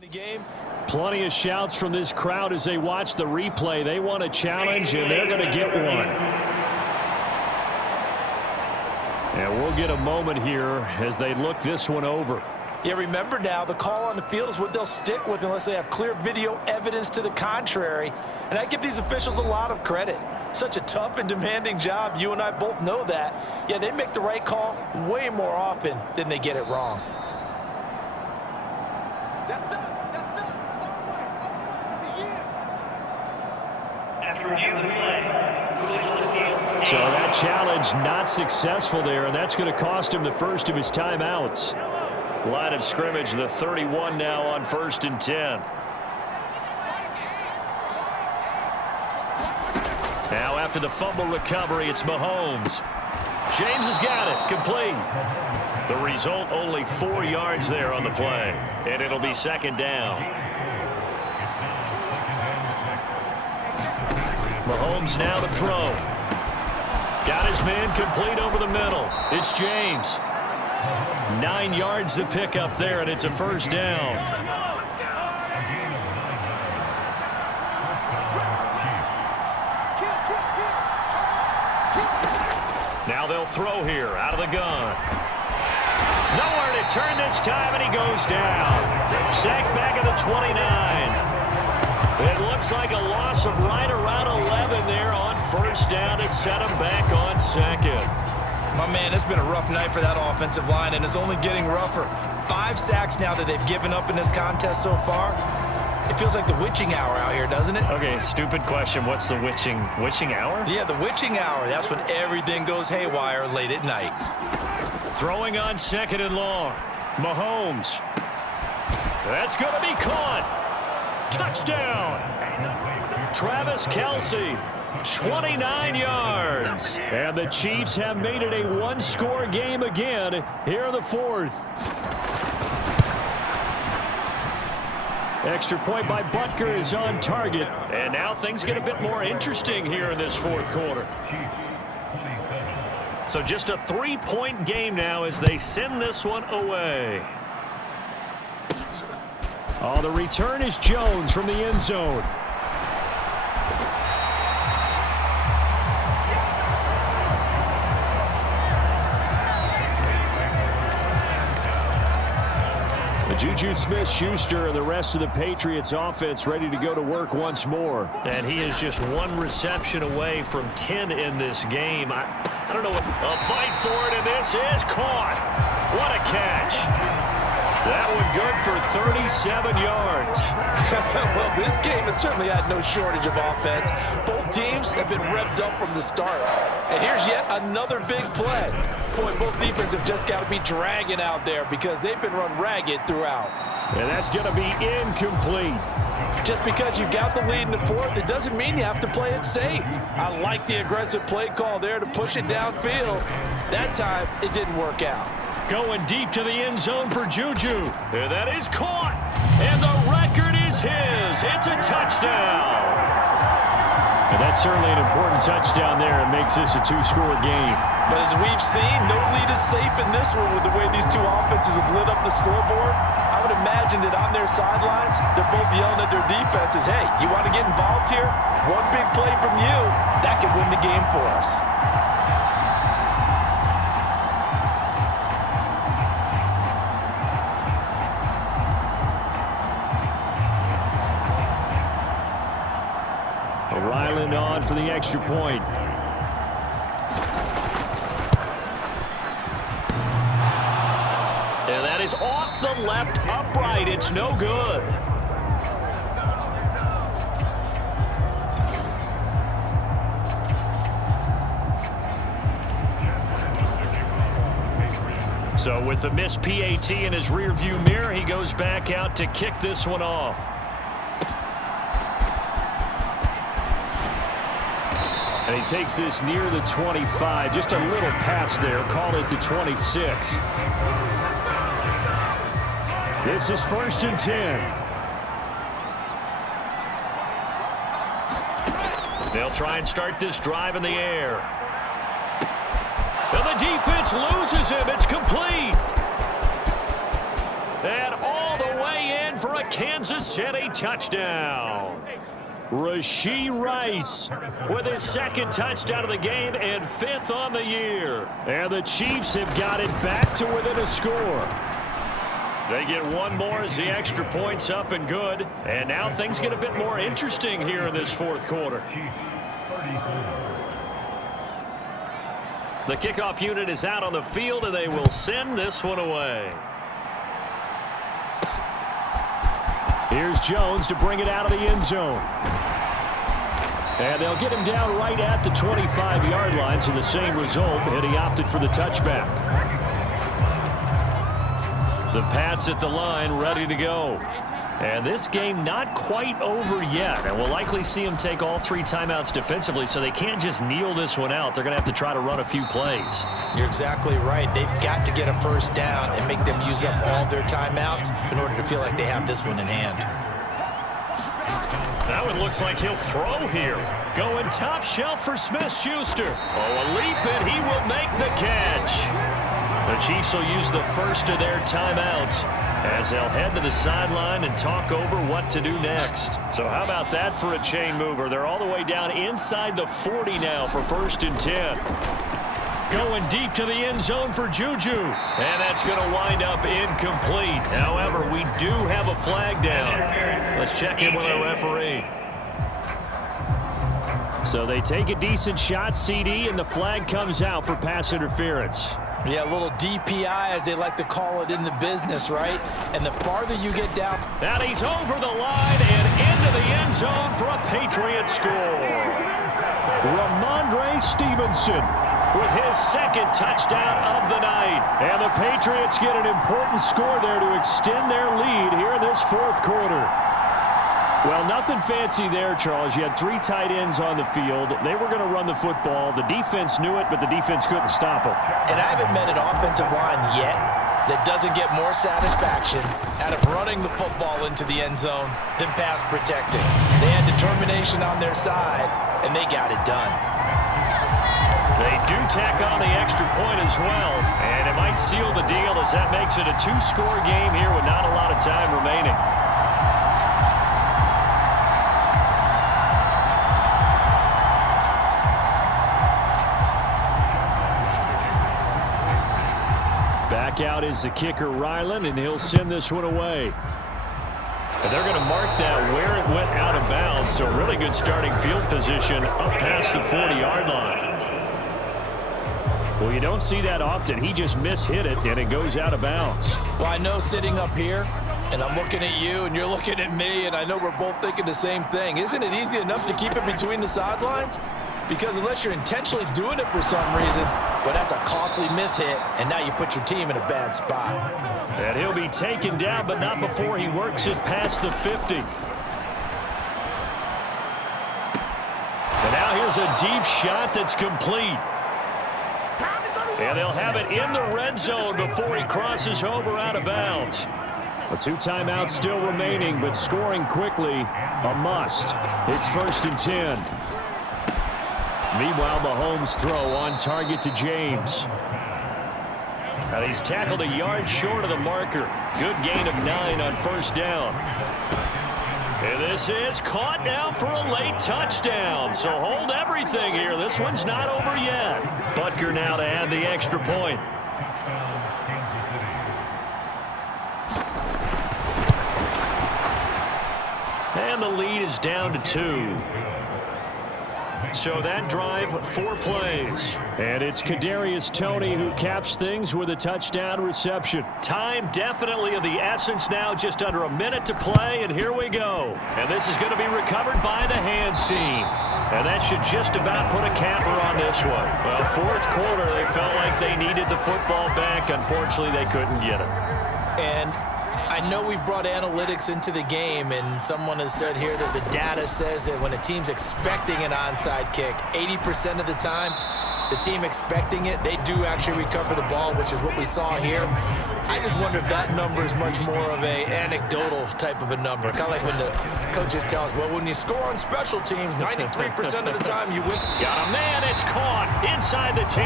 The game. Plenty of shouts from this crowd as they watch the replay. They want a challenge, and they're going to get one. And we'll get a moment here as they look this one over. Yeah, remember now, the call on the field is what they'll stick with unless they have clear video evidence to the contrary. And I give these officials a lot of credit. Such a tough and demanding job. You and I both know that. Yeah, they make the right call way more often than they get it wrong. So that challenge not successful there, and that's going to cost him the first of his timeouts. Line of scrimmage, the 31 now on 1st and 10. Now after the fumble recovery, it's Mahomes. James has got it, complete. The result, only 4 yards there on the play, and it'll be 2nd down. Mahomes now to throw. Got his man complete over the middle. It's James. 9 yards to pick up there, and it's a 1st down. Now they'll throw here out of the gun. Nowhere to turn this time, and he goes down. Sacked back at the 29. It looks like a loss of right around 11 there on 1st down to set him back on 2nd. My man, it's been a rough night for that offensive line, and it's only getting rougher. 5 sacks now that they've given up in this contest so far. It feels like the witching hour out here, doesn't it? Okay, stupid question. What's the witching hour? Yeah, the witching hour. That's when everything goes haywire late at night. Throwing on 2nd and long. Mahomes. That's going to be caught. Touchdown. Travis Kelce. 29 yards. And the Chiefs have made it a one-score game again here in the 4th. Extra point by Butker is on target. And now things get a bit more interesting here in this 4th quarter. So just a 3-point game now as they send this one away. Oh, the return is Jones from the end zone. Juju Smith-Schuster and the rest of the Patriots offense ready to go to work once more. And he is just 1 reception away from 10 in this game. I don't know what. A fight for it, and this is caught. What a catch. That one good for 37 yards. Well, this game has certainly had no shortage of offense. Both teams have been revved up from the start. And here's yet another big play. Boy, both defenses have just got to be dragging out there because they've been run ragged throughout. And that's going to be incomplete. Just because you got the lead in the 4th, it doesn't mean you have to play it safe. I like the aggressive play call there to push it downfield. That time, it didn't work out. Going deep to the end zone for Juju. And that is caught. And the record is his. It's a touchdown. And that's certainly an important touchdown there. It makes this a 2-score game. But as we've seen, no lead is safe in this one with the way these two offenses have lit up the scoreboard. I would imagine that on their sidelines, they're both yelling at their defenses, hey, you want to get involved here? One big play from you, that could win the game for us. Ryland on for the extra point. And that is off the left upright. It's no good. So with the missed PAT in his rearview mirror, he goes back out to kick this one off. And he takes this near the 25. Just a little pass there. Call it the 26. This is 1st and 10. They'll try and start this drive in the air. And the defense loses him. It's complete. And all the way in for a Kansas City touchdown. Rashee Rice with his second touchdown of the game and 5th on the year. And the Chiefs have got it back to within a score. They get one more as the extra point's up and good. And now things get a bit more interesting here in this fourth quarter. The kickoff unit is out on the field, and they will send this one away. Here's Jones to bring it out of the end zone. And they'll get him down right at the 25-yard line, so the same result, and he opted for the touchback. The Pats at the line, ready to go. And this game not quite over yet, and we'll likely see them take all 3 timeouts defensively, so they can't just kneel this one out. They're going to have to try to run a few plays. You're exactly right. They've got to get a first down and make them use up all their timeouts in order to feel like they have this one in hand. Now it looks like he'll throw here. Going top shelf for Smith-Schuster. Oh, a leap, and he will make the catch. The Chiefs will use the first of their timeouts as they'll head to the sideline and talk over what to do next. So how about that for a chain mover? They're all the way down inside the 40 now for 1st and 10. Going deep to the end zone for Juju. And that's going to wind up incomplete. However, we do have a flag down. Let's check in with our referee. So they take a decent shot, CD, and the flag comes out for pass interference. Yeah, a little DPI, as they like to call it in the business, right? And the farther you get down. And he's over the line and into the end zone for a Patriot score. Ramondre Stevenson with his 2nd touchdown of the night. And the Patriots get an important score there to extend their lead here in this 4th quarter. Well, nothing fancy there, Charles. You had 3 tight ends on the field. They were going to run the football. The defense knew it, but the defense couldn't stop them. And I haven't met an offensive line yet that doesn't get more satisfaction out of running the football into the end zone than pass protecting. They had determination on their side, and they got it done. They do tack on the extra point as well, and it might seal the deal as that makes it a 2-score game here with not a lot of time remaining. Back out is the kicker, Ryland, and he'll send this one away. And they're going to mark that where it went out of bounds, so really good starting field position up past the 40-yard line. Well, you don't see that often. He just mishit it, and it goes out of bounds. Well, I know sitting up here, and I'm looking at you, and you're looking at me, and I know we're both thinking the same thing. Isn't it easy enough to keep it between the sidelines? Because unless you're intentionally doing it for some reason, well, that's a costly mishit, and now you put your team in a bad spot. And he'll be taken down, but not before he works it past the 50. And now here's a deep shot that's complete. And they'll have it in the red zone before he crosses over out of bounds. The 2 timeouts still remaining, but scoring quickly, a must. It's 1st and 10. Meanwhile, Mahomes' throw on target to James. And he's tackled a yard short of the marker. Good gain of 9 on 1st down. And this is caught now for a late touchdown. So hold everything here. This one's not over yet. Butker now to add the extra point. And the lead is down to 2. So that drive, 4 plays. And it's Kadarius Toney who caps things with a touchdown reception. Time definitely of the essence now, just under a minute to play, and here we go. And this is going to be recovered by the hands team. And that should just about put a capper on this one. Well, 4th quarter, they felt like they needed the football back. Unfortunately, they couldn't get it. And I know we brought analytics into the game, and someone has said here that the data says that when a team's expecting an onside kick, 80% of the time, the team expecting it, they do actually recover the ball, which is what we saw here. I just wonder if that number is much more of a anecdotal type of a number. Kind of like when the coaches tell us, well, when you score on special teams, 93% of the time you win. Got a man, it's caught inside the 10.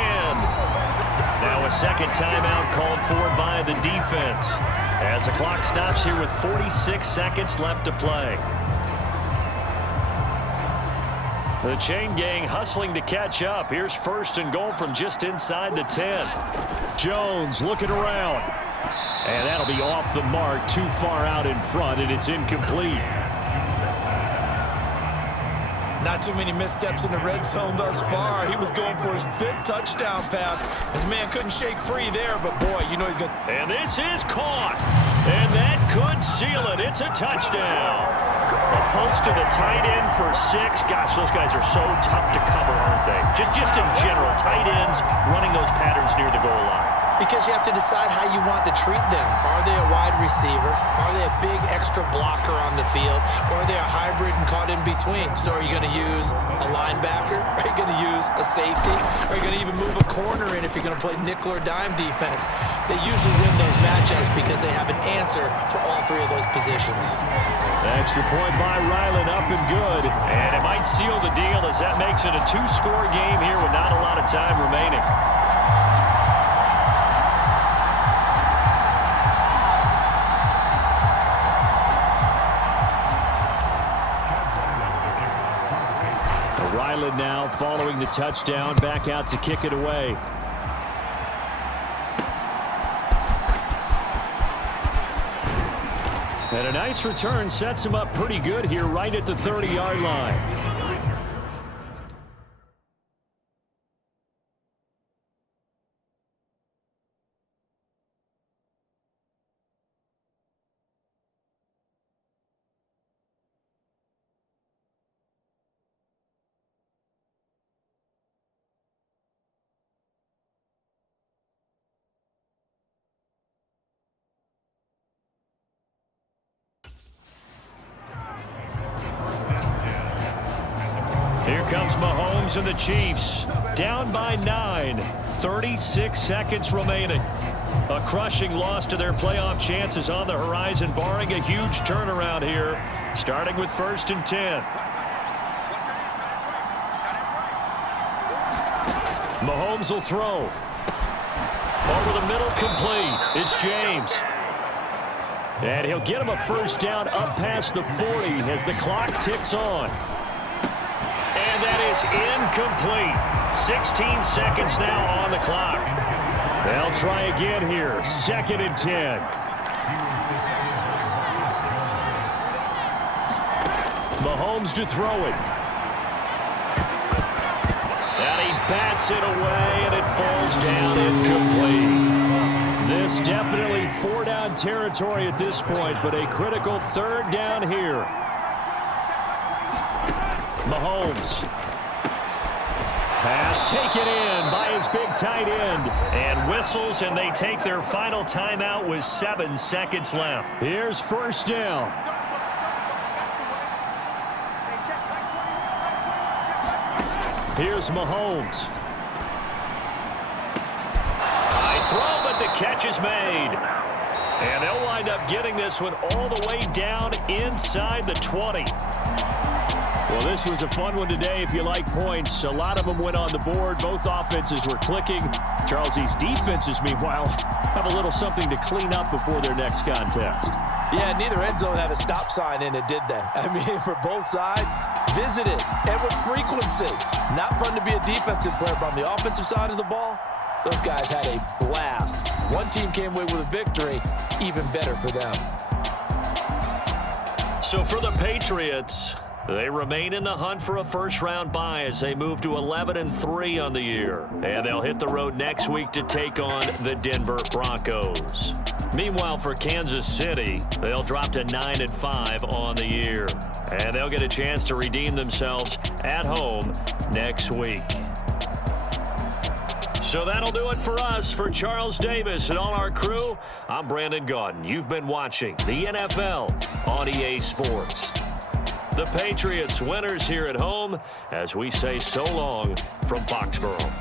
Now a second timeout called for by the defense as the clock stops here with 46 seconds left to play. The chain gang hustling to catch up. Here's first and goal from just inside the 10. Jones looking around. And that'll be off the mark, too far out in front, and it's incomplete. Not too many missteps in the red zone thus far. He was going for his 5th touchdown pass. His man couldn't shake free there, but boy, you know he's going to... And this is caught. And that could seal it. It's a touchdown. A post to the tight end for 6. Gosh, those guys are so tough to cover, aren't they? Just in general, tight ends running those patterns near the goal line. Because you have to decide how you want to treat them. Are they a wide receiver? Are they a big extra blocker on the field? Or are they a hybrid and caught in between? So are you going to use a linebacker? Are you going to use a safety? Are you going to even move a corner in if you're going to play nickel or dime defense? They usually win those matchups because they have an answer for all 3 of those positions. Extra point by Ryland, up and good. And it might seal the deal as that makes it a 2-score game here with not a lot of time remaining. Ryland now following the touchdown, back out to kick it away. And a nice return sets him up pretty good here right at the 30-yard line. Here comes Mahomes and the Chiefs. Down by 9. 36 seconds remaining. A crushing loss to their playoff chances on the horizon, barring a huge turnaround here, starting with 1st and 10. Mahomes will throw. Over the middle, complete. It's James. And he'll get him a first down up past the 40 as the clock ticks on. And that is incomplete. 16 seconds now on the clock. They'll try again here. 2nd and 10. Mahomes to throw it. And he bats it away, and it falls down incomplete. This definitely 4-down territory at this point, but a critical 3rd down here. Mahomes. Pass taken in by his big tight end. And whistles, and they take their final timeout with 7 seconds left. Here's first down. Here's Mahomes. High throw, but the catch is made. And they'll wind up getting this one all the way down inside the 20. Well, this was a fun one today if you like points. A lot of them went on the board. Both offenses were clicking. Charles, these defenses, meanwhile, have a little something to clean up before their next contest. Yeah, neither end zone had a stop sign in it, did they? I mean, for both sides, visited and with frequency. Not fun to be a defensive player, but on the offensive side of the ball, those guys had a blast. One team came away with a victory, even better for them. So for the Patriots, they remain in the hunt for a first-round bye as they move to 11-3 on the year. And they'll hit the road next week to take on the Denver Broncos. Meanwhile, for Kansas City, they'll drop to 9-5 on the year. And they'll get a chance to redeem themselves at home next week. So that'll do it for us. For Charles Davis and all our crew, I'm Brandon Gaudin. You've been watching the NFL on EA Sports. The Patriots winners here at home as we say so long from Foxborough.